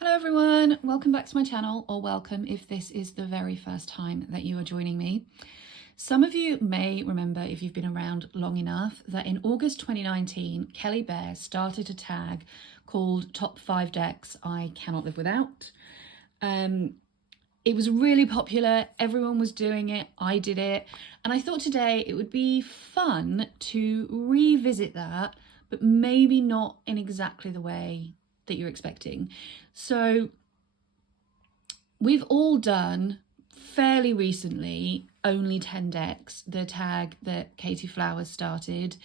Hello everyone, welcome back to my channel, or welcome if this is the very first time that you are joining me. Some of you may remember, if you've been around long enough, that in August 2019, Kelly Bear started a tag called Top 5 Decks I Cannot Live Without. It was really popular, everyone was doing it, I did it, and I thought today it would be fun to revisit that, but maybe not in exactly the way that you're expecting. So we've all done fairly recently Only 10 Decks, the tag that Katie Flowers started,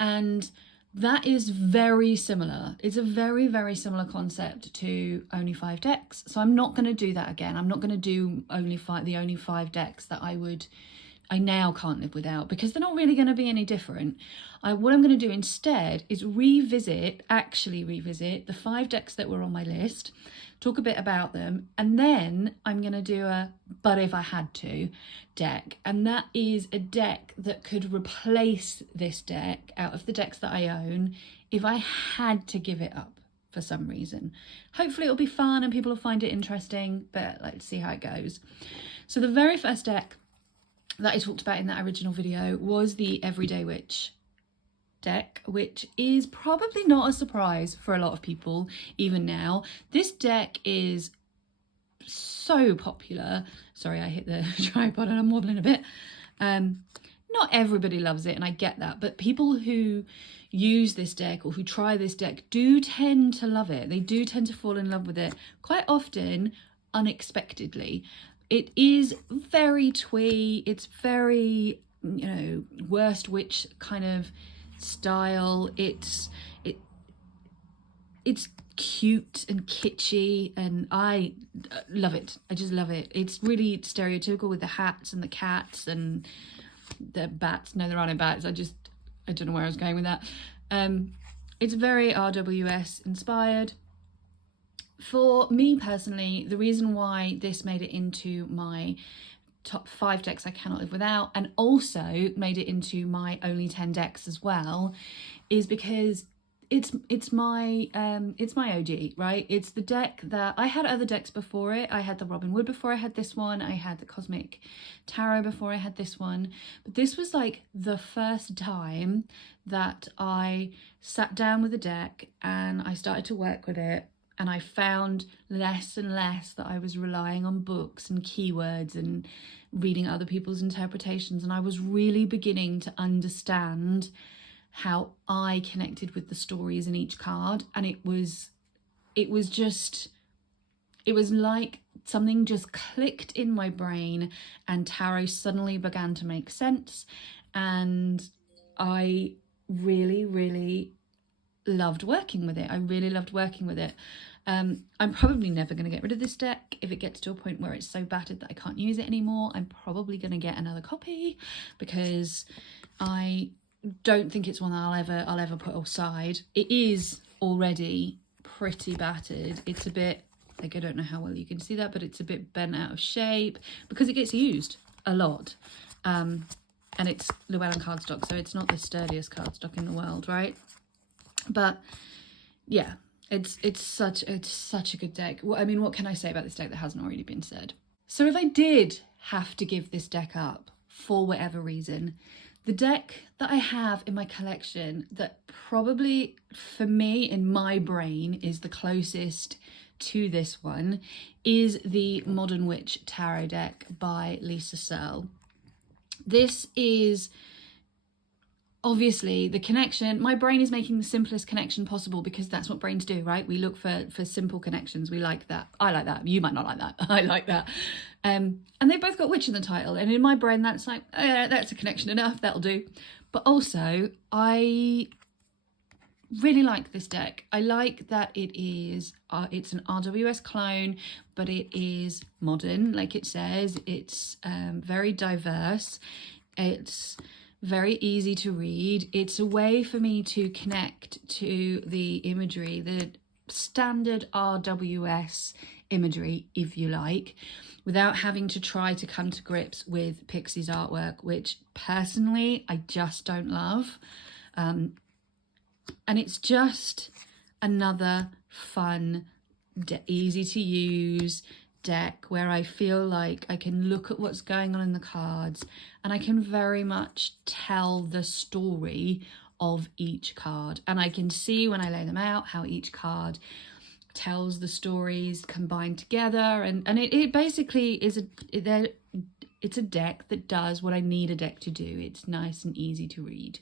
and that is very similar. It's a very, very similar concept to Only 5 Decks. So I'm not going to do that again. I'm not going to do the only 5 decks that I now can't live without, because they're not really going to be any different. What I'm going to do instead is actually revisit the 5 decks that were on my list, talk a bit about them, and then I'm going to do a But If I Had To deck. And that is a deck that could replace this deck out of the decks that I own if I had to give it up for some reason. Hopefully it'll be fun and people will find it interesting, but let's see how it goes. So the very first deck that I talked about in that original video was the Everyday Witch deck, which is probably not a surprise for a lot of people even now. This deck is so popular. Sorry, I hit the tripod and I'm wobbling a bit. Not everybody loves it, and I get that, but people who use this deck or who try this deck do tend to love it. They do tend to fall in love with it, quite often unexpectedly. It is very twee, it's very, worst witch kind of style. It's cute and kitschy, and I love it. I just love it. It's really stereotypical with the hats and the cats and the bats. No, there are no bats. I don't know where I was going with that. It's very RWS inspired. For me personally, the reason why this made it into my top 5 decks I cannot live without, and also made it into my only 10 decks as well, is because it's my OG, right? It's the deck that I had other decks before it. I had the Robin Wood before I had this one. I had the Cosmic Tarot before I had this one. But this was like the first time that I sat down with a deck and I started to work with it. And I found less and less that I was relying on books and keywords and reading other people's interpretations. And I was really beginning to understand how I connected with the stories in each card. And it was like something just clicked in my brain and tarot suddenly began to make sense. And I really, really loved working with it. I really loved working with it. I'm probably never going to get rid of this deck. If it gets to a point where it's so battered that I can't use it anymore, I'm probably going to get another copy, because I don't think it's one that I'll ever put aside. It is already pretty battered. It's a bit, like, I don't know how well you can see that, but it's a bit bent out of shape because it gets used a lot. And it's Llewellyn cardstock, so it's not the sturdiest cardstock in the world, right? But yeah, it's such a good deck. I mean, what can I say about this deck that hasn't already been said? So if I did have to give this deck up for whatever reason, the deck that I have in my collection that probably for me in my brain is the closest to this one is the Modern Witch Tarot deck by Lisa Searle. This is obviously the connection. My brain is making the simplest connection possible, because that's what brains do, right? We look for simple connections. We like that. I like that. You might not like that. I like that. And they've both got witch in the title. And in my brain, that's like, that's a connection enough. That'll do. But also, I really like this deck. I like that it's an RWS clone, but it is modern, like it says. It's very diverse. It's very easy to read. It's a way for me to connect to the imagery, the standard RWS imagery, if you like, without having to try to come to grips with Pixie's artwork, which personally I just don't love. And it's just another fun easy to use deck where I feel like I can look at what's going on in the cards and I can very much tell the story of each card, and I can see when I lay them out how each card tells the stories combined together, and it basically is it's a deck that does what I need a deck to do. It's nice and easy to read,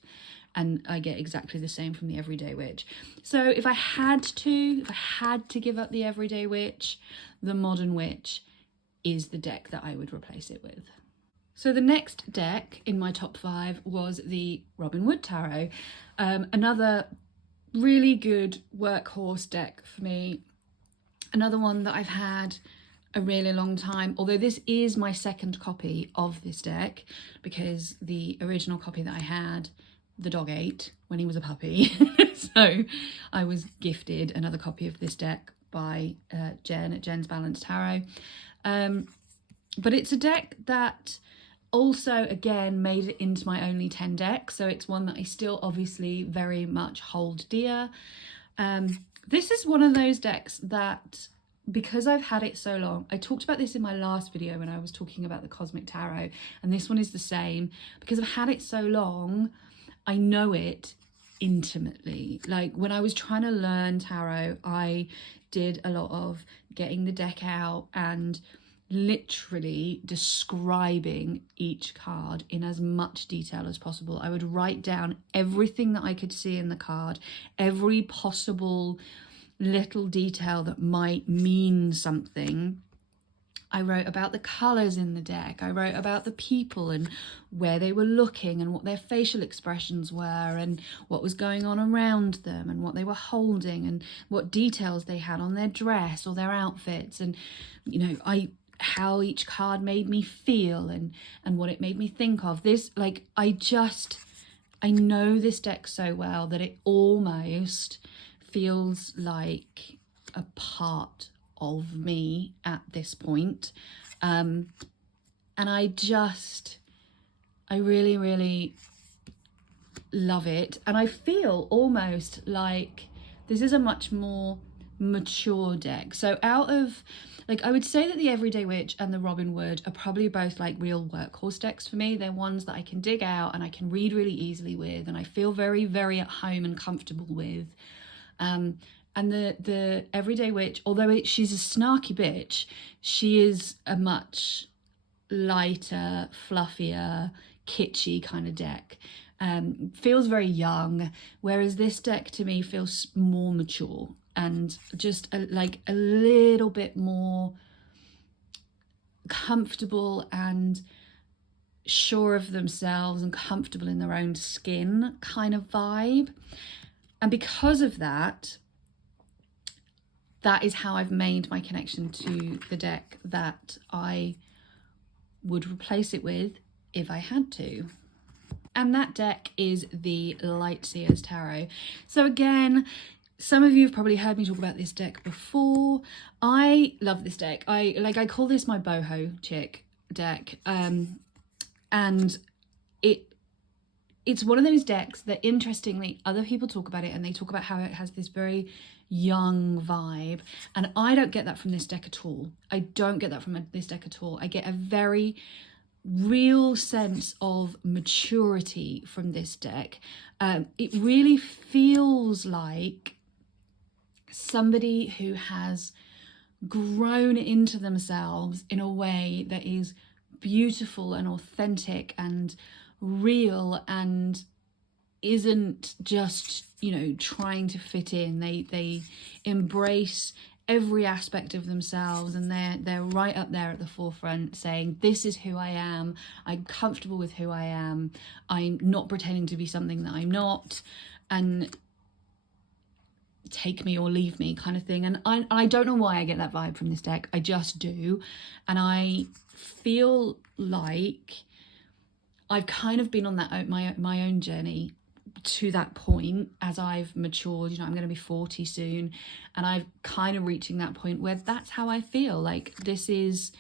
and I get exactly the same from the Everyday Witch. So if I had to give up the Everyday Witch, the Modern Witch is the deck that I would replace it with. So the next deck in my top 5 was the Robin Wood Tarot. Another really good workhorse deck for me. Another one that I've had a really long time, although this is my second copy of this deck because the original copy that I had, the dog ate when he was a puppy. So I was gifted another copy of this deck by Jen at Jen's Balanced Tarot. But it's a deck that also, again, made it into my only 10 deck. So it's one that I still obviously very much hold dear. This is one of those decks that, because I've had it so long, I talked about this in my last video when I was talking about the Cosmic Tarot, and this one is the same. Because I've had it so long, I know it intimately. Like when I was trying to learn tarot, I did a lot of getting the deck out and literally describing each card in as much detail as possible. I would write down everything that I could see in the card, every possible little detail that might mean something. I wrote about the colours in the deck. I wrote about the people and where they were looking and what their facial expressions were and what was going on around them and what they were holding and what details they had on their dress or their outfits, and how each card made me feel and what it made me think of. This, like, I know this deck so well that it almost feels like a part of me at this point. And I really, really love it. And I feel almost like this is a much more mature deck. So out of, like, I would say that the Everyday Witch and the Robin Wood are probably both like real workhorse decks for me. They're ones that I can dig out and I can read really easily with, and I feel very, very at home and comfortable with. And the Everyday Witch, although she's a snarky bitch, she is a much lighter, fluffier, kitschy kind of deck. Feels very young, whereas this deck to me feels more mature and just like a little bit more comfortable and sure of themselves and comfortable in their own skin kind of vibe. And because of that, that is how I've made my connection to the deck that I would replace it with if I had to. And that deck is the Lightseers Tarot. So again, some of you have probably heard me talk about this deck before. I love this deck. I call this my boho chick deck. And it's one of those decks that, interestingly, other people talk about it and they talk about how it has this very young vibe, and I don't get that from this deck at all. I don't get that from this deck at all. I get a very real sense of maturity from this deck. It really feels like somebody who has grown into themselves in a way that is beautiful and authentic and real and isn't just, trying to fit in. They embrace every aspect of themselves, and they're right up there at the forefront saying, this is who I am, I'm comfortable with who I am, I'm not pretending to be something that I'm not, and take me or leave me kind of thing. And I don't know why I get that vibe from this deck, I just do. And I feel like I've kind of been on that my own journey to that point as I've matured. I'm going to be 40 soon, and I'm kind of reaching that point where that's how I feel. Like this is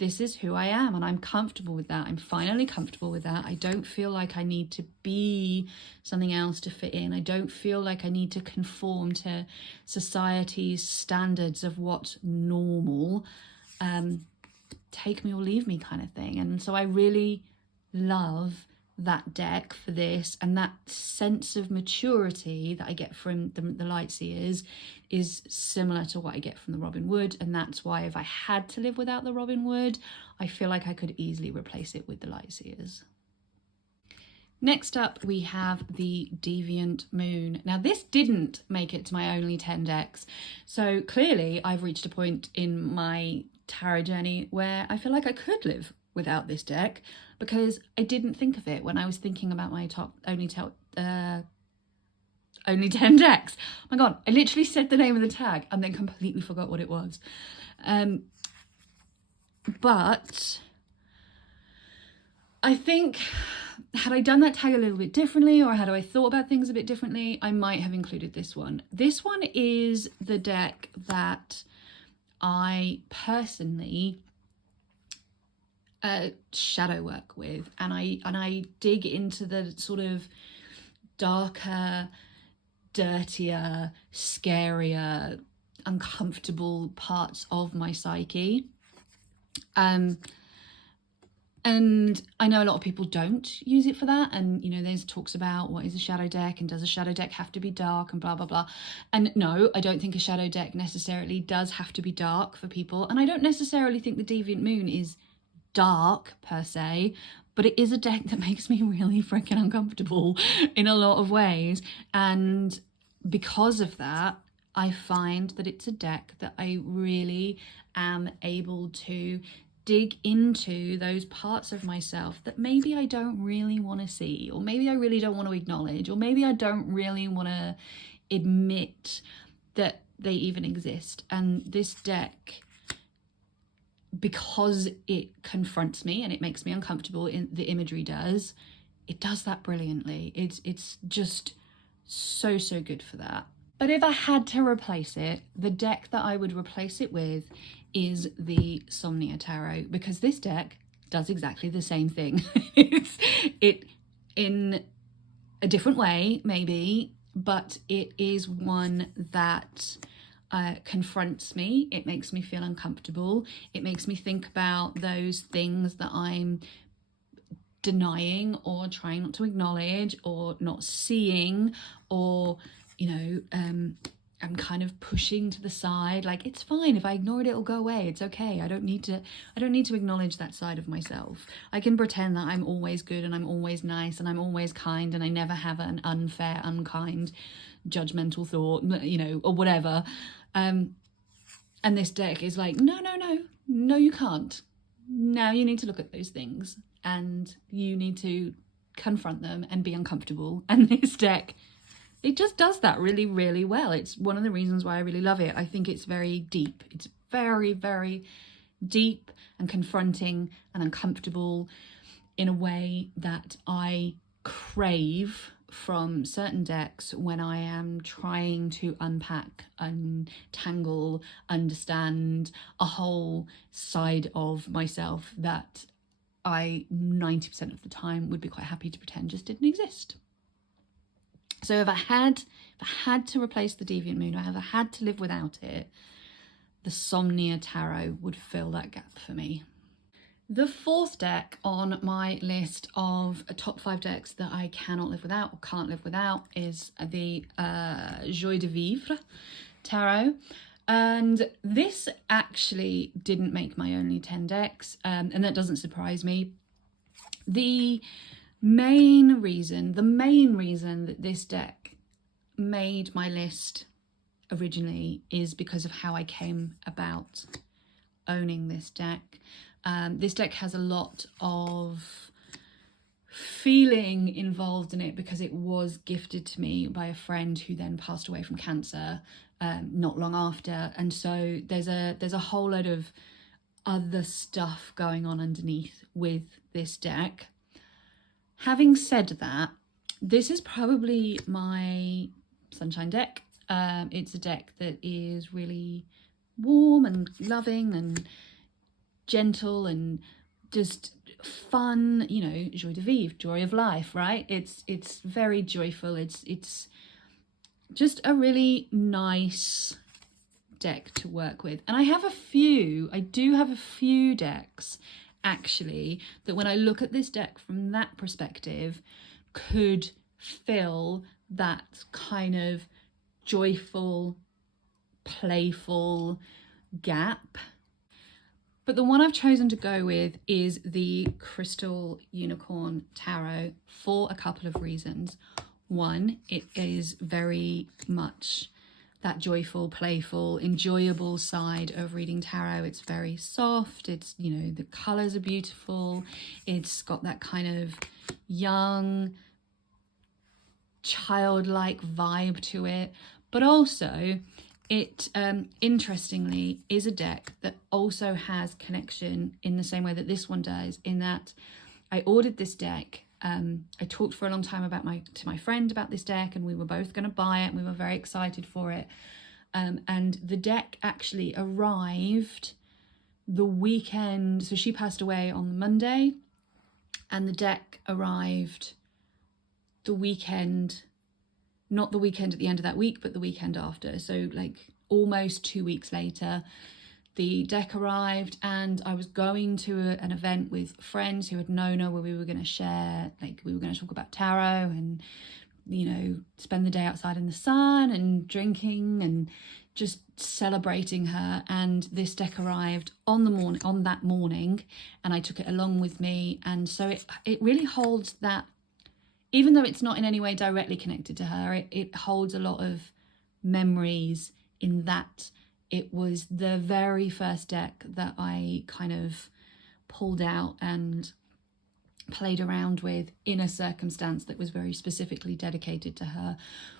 this is who I am, and I'm comfortable with that. I'm finally comfortable with that. I don't feel like I need to be something else to fit in. I don't feel like I need to conform to society's standards of what's normal. Take me or leave me kind of thing. And so I really love that deck for this, and that sense of maturity that I get from the Lightseers is similar to what I get from the Robin Wood, and that's why if I had to live without the Robin Wood, I feel like I could easily replace it with the Lightseers. Next up, we have the Deviant Moon. Now, this didn't make it to my only 10 decks, so clearly I've reached a point in my tarot journey where I feel like I could live without this deck, because I didn't think of it when I was thinking about my only 10 decks. Oh my god, I literally said the name of the tag and then completely forgot what it was. But I think, had I done that tag a little bit differently, or had I thought about things a bit differently, I might have included this one. This one is the deck that I personally shadow work with, and I dig into the sort of darker, dirtier, scarier, uncomfortable parts of my psyche. And I know a lot of people don't use it for that, and you know, there's talks about what is a shadow deck and does a shadow deck have to be dark and blah blah blah. And no, I don't think a shadow deck necessarily does have to be dark for people, and I don't necessarily think the Deviant Moon is dark per se, but it is a deck that makes me really freaking uncomfortable in a lot of ways, and because of that I find that it's a deck that I really am able to dig into those parts of myself that maybe I don't really want to see, or maybe I really don't want to acknowledge, or maybe I don't really want to admit that they even exist. And this deck, because it confronts me and it makes me uncomfortable, in the imagery does, it does that brilliantly. It's just so good for that. But if I had to replace it, the deck that I would replace it with is the Somnia Tarot, because this deck does exactly the same thing. it in a different way maybe, but it is one that confronts me. It makes me feel uncomfortable. It makes me think about those things that I'm denying or trying not to acknowledge or not seeing, or you know, I'm kind of pushing to the side, like it's fine, if I ignore it it'll go away, it's okay, I don't need to acknowledge that side of myself. I can pretend that I'm always good and I'm always nice and I'm always kind and I never have an unfair, unkind, judgmental thought, you know, or whatever. And this deck is like, no you can't. Now you need to look at those things and you need to confront them and be uncomfortable. And this deck, it just does that really, really well. It's one of the reasons why I really love it. I think it's very deep. It's very, very deep and confronting and uncomfortable in a way that I crave from certain decks when I am trying to unpack, untangle, understand a whole side of myself that I 90% of the time would be quite happy to pretend just didn't exist. So if I had to replace the Deviant Moon, or if I had to live without it, the Somnia Tarot would fill that gap for me. The fourth deck on my list of top 5 decks that I cannot live without or can't live without is the Joie de Vivre Tarot. And this actually didn't make my only 10 decks, and that doesn't surprise me. The main reason that this deck made my list originally is because of how I came about owning this deck. This deck has a lot of feeling involved in it because it was gifted to me by a friend who then passed away from cancer not long after, and so there's a whole load of other stuff going on underneath with this deck. Having said that, this is probably my sunshine deck. It's a deck that is really warm and loving and gentle and just fun, you know, joie de vivre, joy of life, right? It's very joyful. It's just a really nice deck to work with. And I do have a few decks actually that when I look at this deck from that perspective could fill that kind of joyful, playful gap. But the one I've chosen to go with is the Crystal Unicorn Tarot for a couple of reasons. One, it is very much that joyful, playful, enjoyable side of reading tarot. It's very soft. It's, you know, the colours are beautiful. It's got that kind of young, childlike vibe to it. But also, it interestingly is a deck that also has connection in the same way that this one does, in that I ordered this deck. I talked for a long time to my friend about this deck, and we were both going to buy it and we were very excited for it. And the deck actually arrived the weekend. So she passed away on the Monday and the deck arrived the weekend, not the weekend at the end of that week, but the weekend after. So like almost 2 weeks later, the deck arrived, and I was going to an event with friends who had known her where we were going to share, like we were going to talk about tarot and, you know, spend the day outside in the sun and drinking and just celebrating her. And this deck arrived on that morning, and I took it along with me. And so it really holds that, even though it's not in any way directly connected to her, it holds a lot of memories in that it was the very first deck that I kind of pulled out and played around with in a circumstance that was very specifically dedicated to her,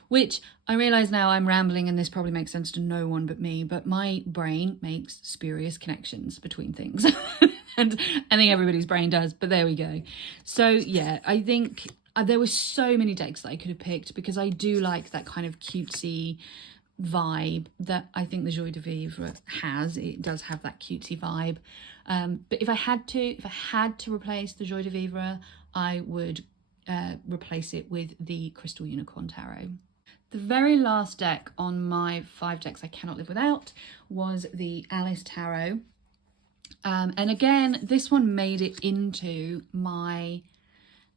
which I realise now I'm rambling and this probably makes sense to no one but me, but my brain makes spurious connections between things. And I think everybody's brain does, but there we go. So yeah, I think there were so many decks that I could have picked, because I do like that kind of cutesy vibe that I think the Joie de Vivre has. It does have that cutesy vibe. But if I had to replace the Joie de Vivre, I would replace it with the Crystal Unicorn Tarot. The very last deck on my 5 decks I cannot live without was the Alice Tarot. And again, this one made it into my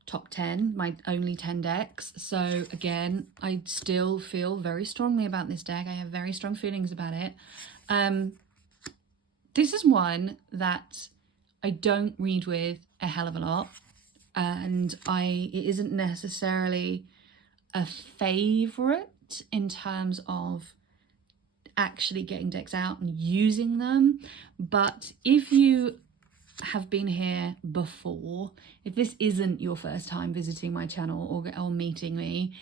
top 10, my only 10 decks. So again, I still feel very strongly about this deck. I have very strong feelings about it. This is one that I don't read with a hell of a lot, and it isn't necessarily a favourite in terms of actually getting decks out and using them. But if you have been here before, if this isn't your first time visiting my channel or meeting me,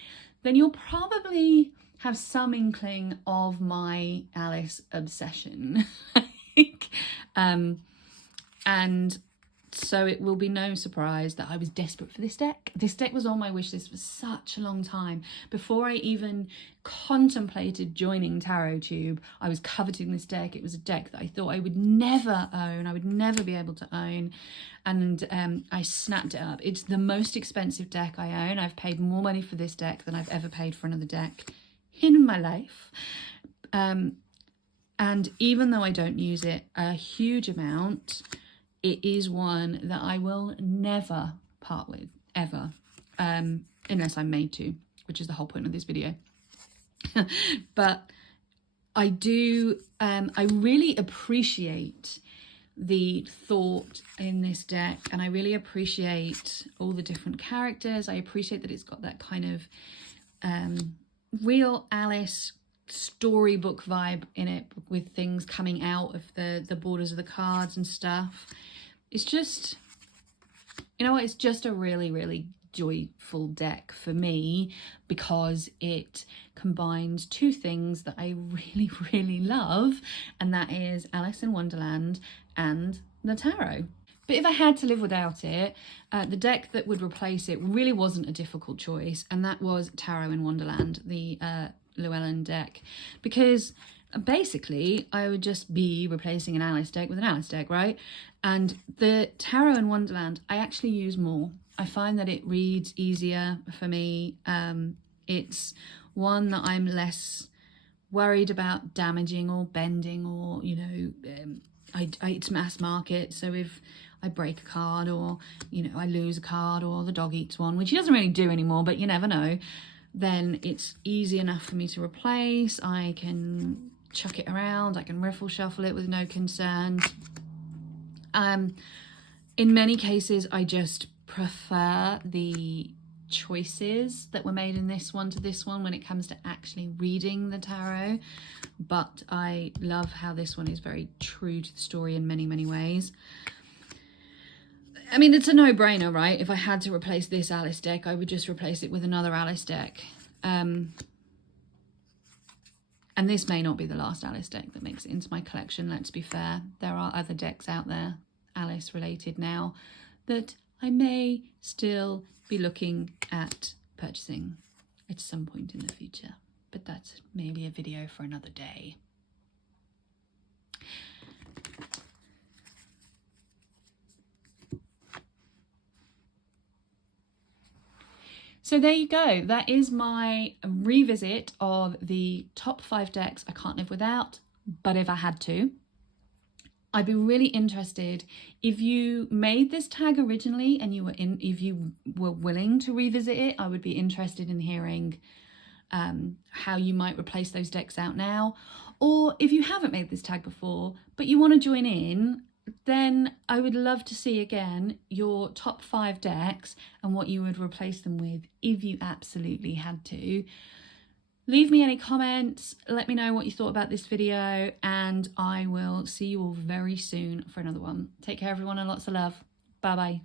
then you'll probably have some inkling of my Alice obsession. And so it will be no surprise that I was desperate for this deck. This deck was on my wish list for such a long time. Before I even contemplated joining TarotTube, I was coveting this deck. It was a deck that I thought I would never own. I would never be able to own. And I snapped it up. It's the most expensive deck I own. I've paid more money for this deck than I've ever paid for another deck in my life. And even though I don't use it a huge amount, it is one that I will never part with, ever, unless I'm made to, which is the whole point of this video. But I do, I really appreciate the thought in this deck, and I really appreciate all the different characters. I appreciate that it's got that kind of real Alice storybook vibe in it, with things coming out of the borders of the cards and stuff. It's just, you know what, it's just a really, really joyful deck for me, because it combines 2 things that I really, really love, and that is Alice in Wonderland and the tarot. But if I had to live without it, the deck that would replace it really wasn't a difficult choice, and that was Tarot in Wonderland, the Llewellyn deck, because basically I would just be replacing an Alice deck with an Alice deck, right? And the Tarot in Wonderland, I actually use more. I find that it reads easier for me. It's one that I'm less worried about damaging or bending, or, you know, it's mass market. So if I break a card, or, you know, I lose a card, or the dog eats one, which he doesn't really do anymore, but you never know, then it's easy enough for me to replace. I can chuck it around, I can riffle shuffle it with no concerns. In many cases, I just prefer the choices that were made in this one to this one when it comes to actually reading the tarot, but I love how this one is very true to the story in many, many ways. I mean, it's a no-brainer, right? If I had to replace this Alice deck, I would just replace it with another Alice deck. And this may not be the last Alice deck that makes it into my collection, let's be fair. There are other decks out there, Alice related now, that I may still be looking at purchasing at some point in the future. But that's maybe a video for another day. So there you go. That is my revisit of the top 5 decks I can't live without, but if I had to. I'd be really interested if you made this tag originally and if you were willing to revisit it. I would be interested in hearing how you might replace those decks out now. Or if you haven't made this tag before, but you want to join in, then I would love to see again your top 5 decks and what you would replace them with if you absolutely had to. Leave me any comments, let me know what you thought about this video, and I will see you all very soon for another one. Take care everyone, and lots of love. Bye bye.